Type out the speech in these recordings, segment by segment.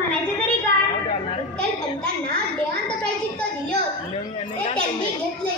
म्हणायचे तरी काय? पंतांना देहांत प्रायश्चित्त दिले होते ते त्यांनी घेतले.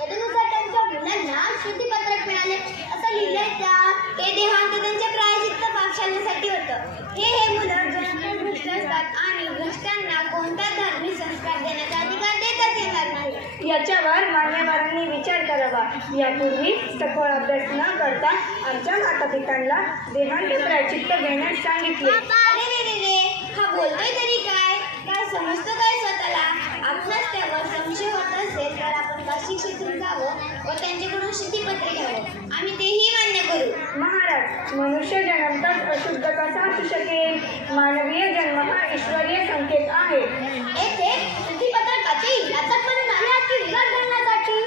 तदनुसार त्यांच्या मुलांना शुद्धीपत्रक मिळाले. असं लिहिलंय त्यात हे देहांत त्यांच्या प्रायश्चित्त पाक्षाल्यासाठी होतं. हे मुलं जन्म भ्रष्ट असतात आणि भ्रष्टांना कोणता धार्मिक संस्कार देण्याचा अधिकार देताच येणार नाही. याच्यावर मान्यवरांनी विचार करावा. यापूर्वी सखोल अभ्यास न करता आमच्या मातापित्यांना देहांत प्रायश्चित्त घेण्यास सांगितले. अरे हा बोलतोय तरी काय? काय समजतो काय स्वतःला? आपणास त्यावर संशय होत असेल तर आपण काशी क्षेत्रात जावं व त्यांच्याकडून शुद्धीपत्र घ्यावं. आम्ही तेही मान्य करू. महाराज, मनुष्य जन्मताच अशुद्ध कसा असू शकेल? मानवीय जन्म हा ईश्वरीय संकेत आहे. येथे शुद्धीपत्रकाचे याचक म्हणून आले की विभाग घालण्यासाठी?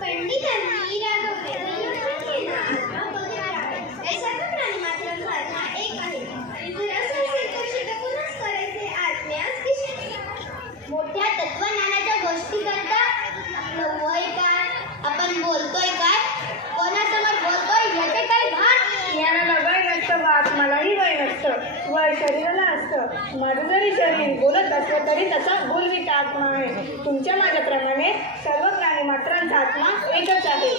पंडितांनी रागवले. मोठ्या तत्वज्ञानाच्या गोष्टी करता वय काय? आपण बोलतोय काय? कोणासमोर बोलतोय याचे काय भान? ज्ञानाला वय नसतं व आत्मालाही वय नसतं. वय शरीराला असतं. माझं जरी शरीर बोलत असलं तरी त्याचा बोलविता आत्मा आहे. तुमच्या माझ्याप्रमाणे सर्व प्राणी मात्रांचा आत्मा एकच आहे.